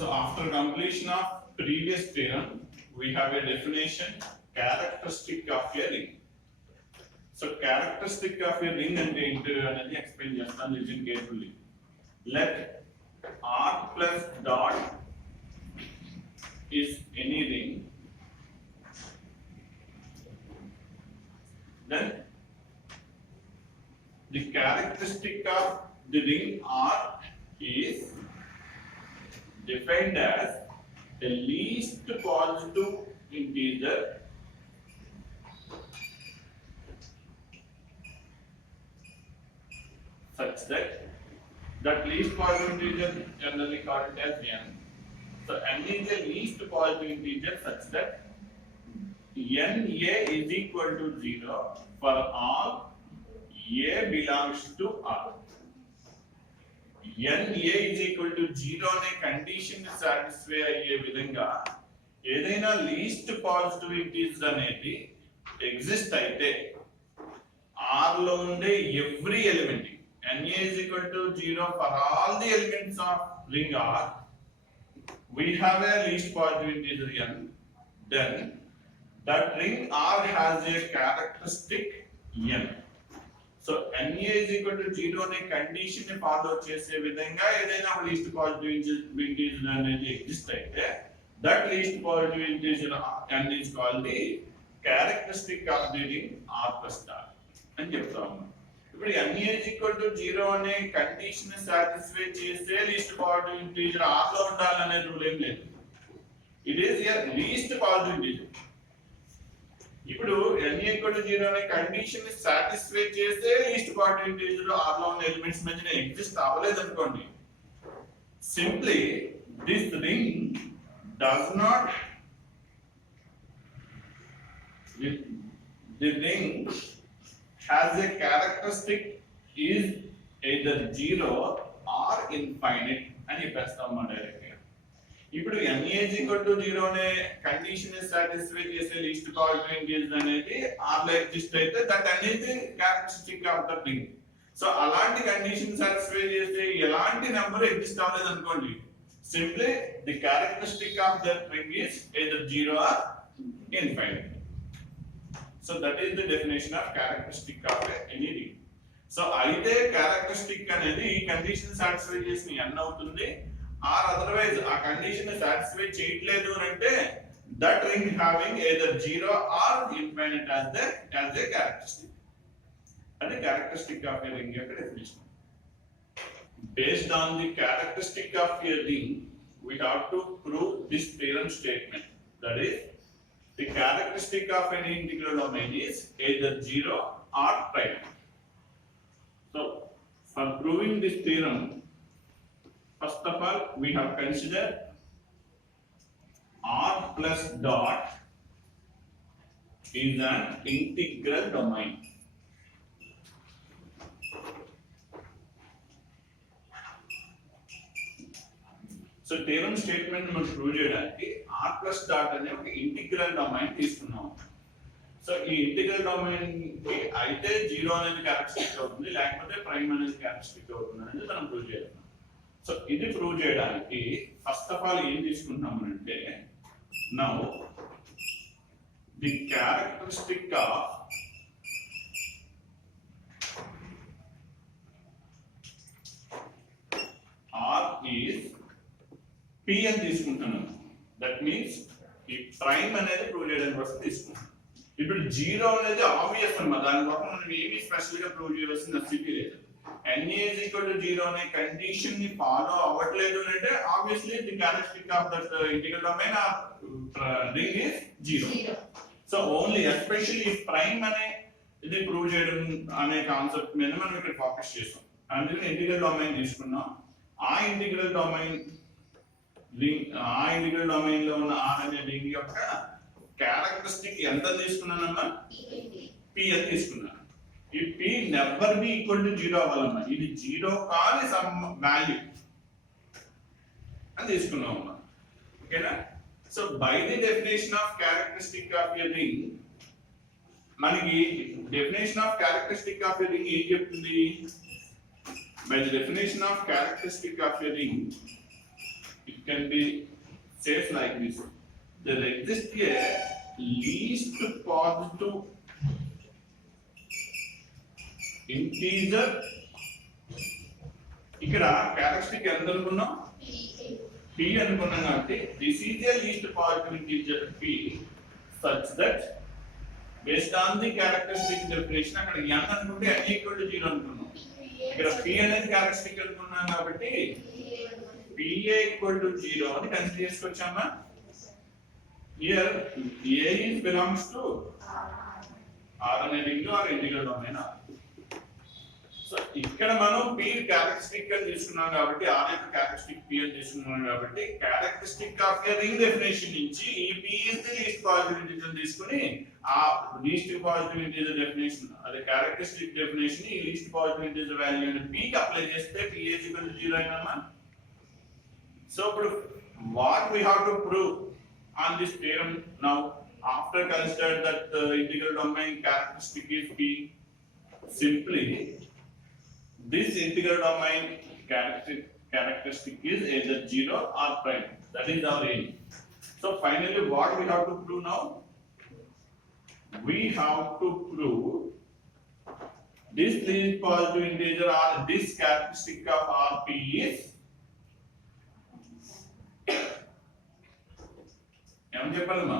So after completion of previous theorem, we have a definition, characteristic of a ring. So characteristic of a ring ante ఏంటి అనేది explain చేస్తాను, listen carefully. Let R plus dot is any ring, then the characteristic of the ring R is defined as the least positive integer such that least positive integer generally called as n. So n is the least positive integer such that na is equal to 0 for all a belongs to R. Na is equal to 0 అనే condition satisfy అయ్యే విధంగా ఏదైనా least positive integer అనేది exist అయితే R లో ఉండే every element na is equal to 0 for all the elements of ring R, we have a least positive integer n, then that ring R has a characteristic n. So na is equal to 0 అనే condition ని follow చేసే విధంగా ఏదైనా least positive integer అనేది exist అయితే that least positive integer n is called the characteristic of the ring R plus star అని చెప్తాము. ఇప్పుడు na is equal to 0 అనే కండిషన్ ని సాటిస్ఫై చేస్తే లీస్ట్ పాజిటివ్ ఇంటీజర్ R లో ఉండాలనే రూల్ ఏం లేదు. It is a least positive integer. ఇప్పుడు na equal to 0 అనే కండిషన్ ని సాటిస్ఫై చేస్తే లీస్ట్ పాజిటివ్ ఇంటీజర్ R లో ఉన్న ఎలిమెంట్స్ మధ్యన ఎగ్జిస్ట్ అవ్వలేదు అనుకోండి, simply this ring does not the ring has a characteristic is either 0 or infinite అని చెప్పేస్తాం డైరెక్ట్ గా. ఇప్పుడు na is equal to 0 అనే కండిషన్ ని సాటిస్ఫై చేసే లీస్ట్ పాజిటివ్ ఇంటీజర్ అనేది R లో ఎగ్జిస్ట్ అయితే దట్ అనేది characteristic of the ring. So అలాంటి కండిషన్ సాటిస్ఫై చేస్తే ఎలాంటి నెంబర్ ఎగ్జిస్ట్ అవ్వలేదు అనుకోండి, simply the characteristic of that ring is either 0 or infinite. So that is the definition of characteristic of any ring. So either characteristic అనేది ఈ condition satisfy చేసిన n అవుతుంది, or otherwise ఆ condition satisfy చేయట్లేదు అంటే that ring having either 0 or infinite as the characteristic. అది characteristic of a ring యొక్క definition. Based on the characteristic of a ring, we have to prove this theorem statement. That is, the characteristic of an integral domain is either 0 or prime. So, for proving this theorem, first of all, we have considered R plus dot is an integral domain. So theorem statement మనం prove చేయడానికి R plus dot అనే ఒక integral domain తీసుకున్నాం. So ఈ integral domain కి అయితే 0 అనేది characteristic అవుతుంది, లేకపోతే ప్రైమ్ అనేది క్యారెక్టరిస్టిక్ అవుతుంది అనేది మనం ప్రూవ్ చేయాలి. సో ఇది ప్రూవ్ చేయడానికి ఫస్ట్ ఆఫ్ ఆల్ ఏం తీసుకుంటామంటే, now the characteristic of R is P అని తీసుకుంటున్నాను. దట్ మీన్స్ ఈ ప్రైమ్ అనేది ప్రూవ్ చేయడం కోసం తీసుకుంటాను. ఇప్పుడు 0 అనేది ఆబ్వియస్ అన్నమాట, దానికోసం మనం ఏమి స్పెషల్ గా ప్రూవ్ చేయవలసిన నెసెసిటీ లేదు. na is equal to 0 అనే కండిషన్ ని ఫాలో అవ్వట్లేదు అంటే obviously the characteristic of that integral domain ring is 0. So only especially ఈ ప్రైమ్ అనే ఇది ప్రూవ్ చేయడం అనే కాన్సెప్ట్ మీద మనం ఇక్కడ ఫోకస్ చేస్తాం. అందుకని ఇంటిగ్రల్ డొమైన్ తీసుకున్నాం. ఆ ఇంటిగ్రల్ డొమైన్ లో ఉన్న R అనే రింగ్ యొక్క క్యారెక్టరిస్టిక్ ఎంత తీసుకున్నానమ్మా, P అని తీసుకున్నాను. ఈ P never be equal to 0 అవ్వాలమ్మా, ఇది 0 కాని సమ్ వాల్యూ అని తీసుకున్నాం అమ్మా. ఓకేనా? So by the definition of characteristic of a ring, మనకి definition of characteristic of a ring ఏం చెప్తుంది? By the definition of characteristic of a ring, it can be says like this: there exists a least positive integer. ఇక్కడ characteristic ఎంత అనుకున్నాం? p అనుకున్నాం కాబట్టి this is a least positive integer p such that based on the characteristic definition అక్కడ n అనుకుంటే n equal to 0 అనుకున్నాం. ఇక్కడ p అనేది క్యారెక్టరిస్టిక్ అనుకున్నాం కాబట్టి pa equal to 0 అని కన్సిడర్ చేసుకొచ్చామా? here a is belongs to r అనే ring R integral domain. So ఇక్కడ మనం p క్యారెక్టరిస్టిక్ అని తీసుకున్నాం కాబట్టి r యొక్క క్యారెక్టరిస్టిక్ p అని తీసుకున్నాం కాబట్టి characteristic of a ring definition నుంచి ఈ p is the least positive integer తీసుకొని ఆ లీస్ట్ పాజిటివ్ ఇంటిజర్ డెఫినేషన్ అదే క్యారెక్టరిస్టిక్ డెఫినేషన్ ఈ లీస్ట్ పాజిటివ్ ఇంటిజర్ వాల్యూ ని p కి అప్లై చేస్తే p is equal to 0 అయినమా? సో ఇప్పుడు what we have to prove on this theorem now after consider that the integral domain characteristic is p, simply this integral domain characteristic is either 0 or prime. That is our aim. So finally what we have to prove now? We have to prove this least positive integer or this characteristic of Rp is ఏమని చెప్పాలి మా?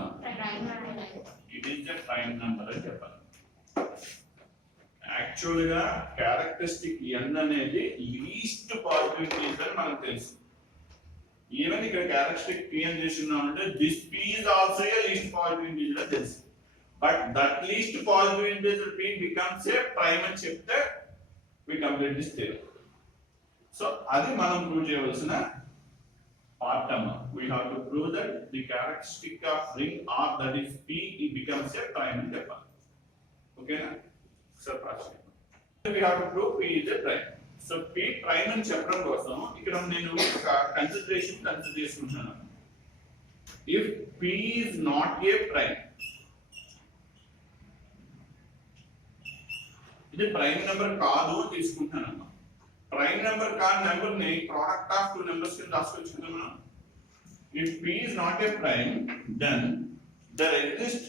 It is a prime number అని చెప్పాలి. Actual గా characteristic n అనేది least positive integer మనకు తెలుసు. Even ఇక్కడ క్యారెక్టరిస్టిక్ p అని తీసుకున్నామంటే this p is also a least positive integer అని తెలుసు. But that least positive integer p becomes a prime అని చెప్తే we complete this theorem. So అది మనం ప్రూవ్ చేయవలసిన part number. We have to prove that the characteristic of ring R, that is P, it becomes a prime in the part. Okay na? So we have to prove P is a prime. So P prime అని చెప్పడం కోసం ఇక్కడ నేను ఒక consideration consider చేసుకుంటున్నాను. If P is not a prime, ఇది prime number కాదు తీసుకుంటున్నాను. ప్రైమ్ నెంబర్ కాని నెంబర్ ని ప్రోడక్ట్ ఆఫ్ టూ నెంబర్స్ కింద రాసుకోవచ్చు కదా మనం. If P is not a prime, then there exist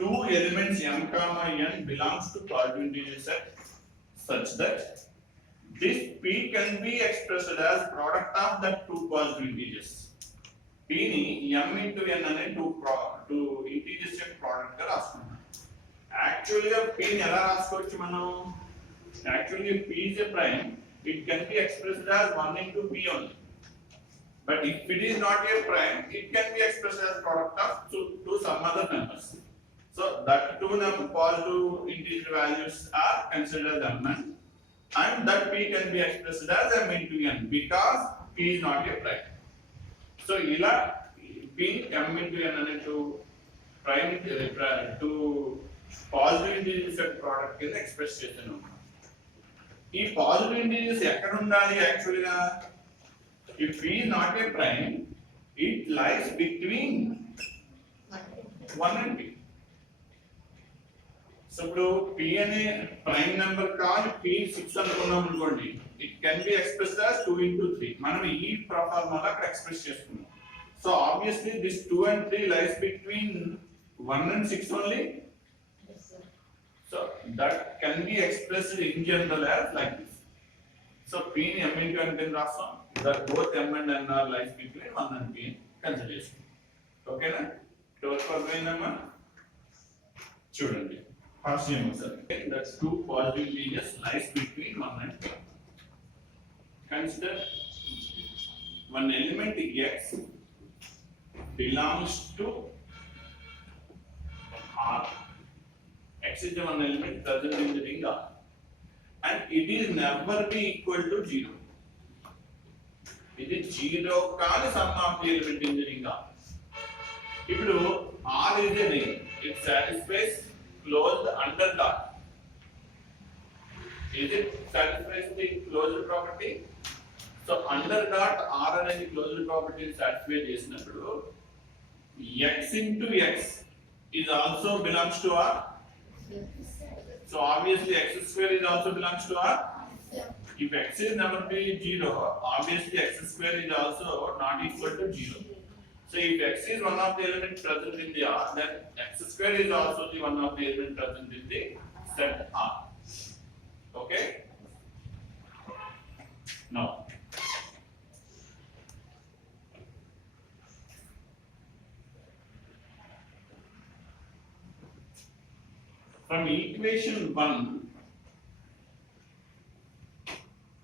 two elements m comma n belongs to positive integer set such that this P can be expressed as product of the two positive integers. P ni m into n అనే two integers యొక్క product గా రాసుకుంటాం. Actually P ని ఎలా రాసుకోవచ్చు మనం? Actually P is a prime, it can be expressed as 1 into P only. But if it is not a prime, it can be expressed as product of two some other numbers. So that two positive integer values are considered as m and that P can be expressed as m into n because P is not a prime. So ila P m into n ane two prime to positive integers product కింద express చేస్తాను. ఈ positive integers ఎక్కడ ఉండాలి actual గా? If P is not a prime, it lies between 1 and P. So ఇప్పుడు P అనే prime number కాదు, P 6 అనుకున్నాం అనుకోండి, it can be expressed as 2 into 3. మనం ఈ ప్రొఫార్ములా అక్కడ ఎక్స్ప్రెస్ చేసుకున్నాం. So obviously this 2 and 3 lies between 1 and 6 only. Yes, sir. So that can be expressed in general as like this. So P ni m into n కింద రాస్తాం. That both m and n are lies between 1 and P consideration. Okay na? Total అర్థమైందమ్మా? చూడండి హాస్యం sir. That's two positive integers lies between 1 and P. Consider one element x belongs to R. X is the one element present in the ring R, and it is never be equal to 0. It is 0 కాని sum of the element in the ring R. ఇప్పుడు R is a ring, it satisfies closed under dot. Is it satisfies the closed property? So under dot R అనేది closed property satisfy చేసినప్పుడు x into x is also belongs to R. So obviously x square is also belongs to R. if x is never be 0, obviously x square is also not equal to 0. So if x is one of the elements present in the R, then x square is also the one of the elements present in the set R. Okay? Now, from equation 1,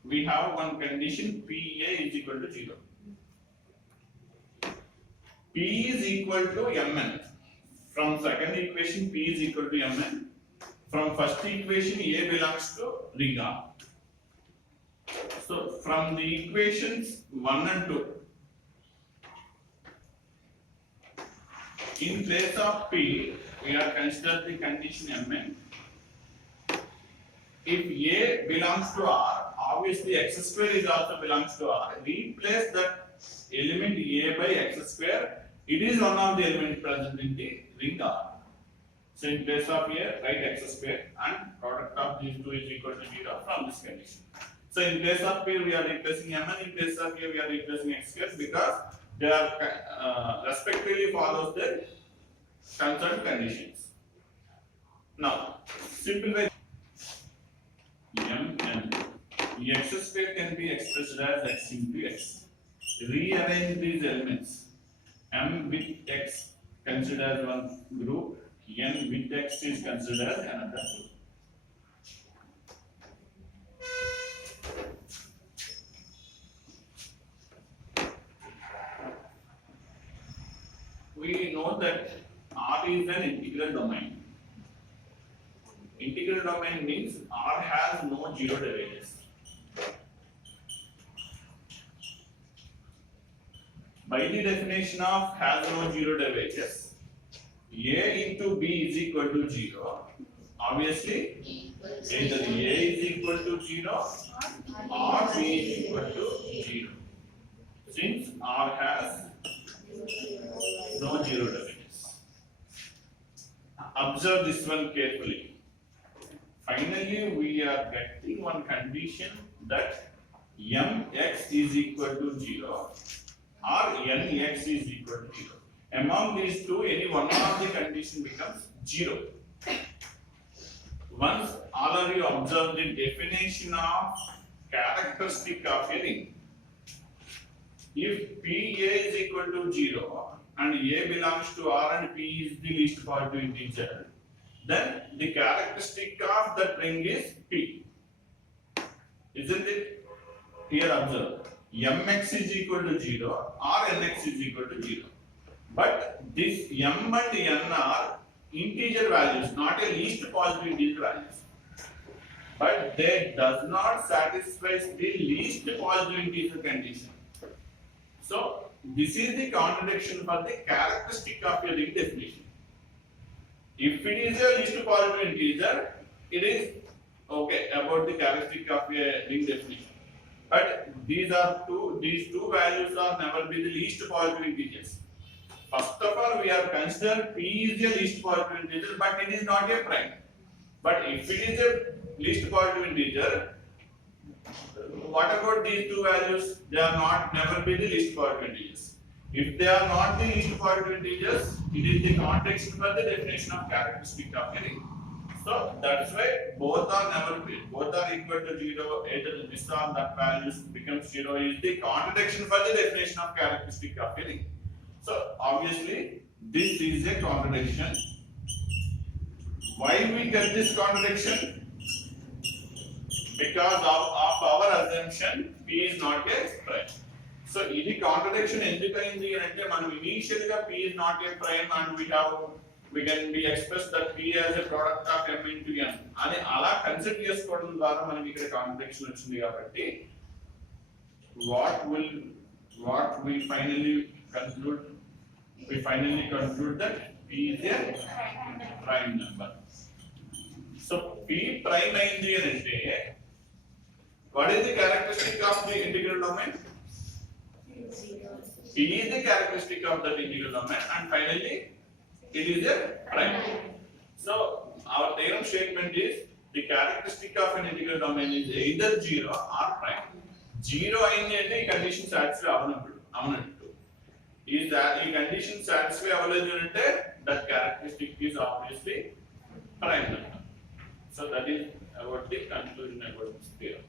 we have one condition PA is equal to 0. P is equal to Mn. From second equation, P is equal to Mn. From first equation, A belongs to ring R. So from the equations 1 and 2, in place of P, we are consider the condition Mn. If A belongs to R, obviously x square is also belongs to R. Replace that element A by x square. It is one of the elements present in the ring R. So in place of A, write x square and product of these two is equal to 0 from this condition. So in place of P, we are replacing Mn. In place of A, we are replacing x square because they are respectively follows the concerned conditions. Now, simplify Mn. X square can be expressed as x into x. Rearrange these elements. M with x considered as one group, n with x is considered as another group. We know that R is an integral domain. Integral domain means R has no zero derivations. By the definition of has no zero derivations, A into B is equal to 0. Obviously, either A is equal to 0 or B is equal to 0. Since R has no zero derivations. Observe this one carefully. Finally, we are getting one condition that mx is equal to 0 or nx is equal to 0. Among these two, any one of the condition becomes 0. Once already observe the definition of characteristic of a ring. If PA is equal to 0 and A belongs to R and P is the least positive integer, then the characteristic of that ring is P. Isn't it? Here observe. Mx is equal to 0 or nx is equal to 0. But this m and n are integer values, not a least positive integer values. But they does not satisfy the least positive integer condition. So this is the contradiction for the characteristic of a ring definition. If it is a least positive integer, it is okay about the characteristic of a ring definition. But these two values are never be the least positive integers. First of all, we are consider P is a least positive integer, but it is not a prime. But if it is a least positive integer, what about these two values? They are not never be the least positive integers. If they are not the least positive integers, it is the context for the definition of characteristic of a ring. So that's why both are equal to 0. Either this or that values becomes 0 is the contradiction for the definition of characteristic of a ring. So obviously this is a contradiction. Why we get this contradiction? Because of our assumption P is not a prime. So this contradiction endukayindi ante manam initially ga P is not a prime and we can be expressed that P as a product of M into N ani ala consider chesukodam dwara manaki ikkada contradiction vachindi kabatti what we finally conclude that P is a prime number. So P prime ayindi ante what is the characteristic of the integral domain? P is the characteristic of that integral domain and finally it is a prime. So our theorem statement is the characteristic of an integral domain is either zero or prime. Zero అయింది అంటే ఈ condition satisfy అవనట్టు. ఈ condition satisfy అవ్వలేదు అంటే that characteristic is obviously prime number. So that is about the conclusion about this theorem.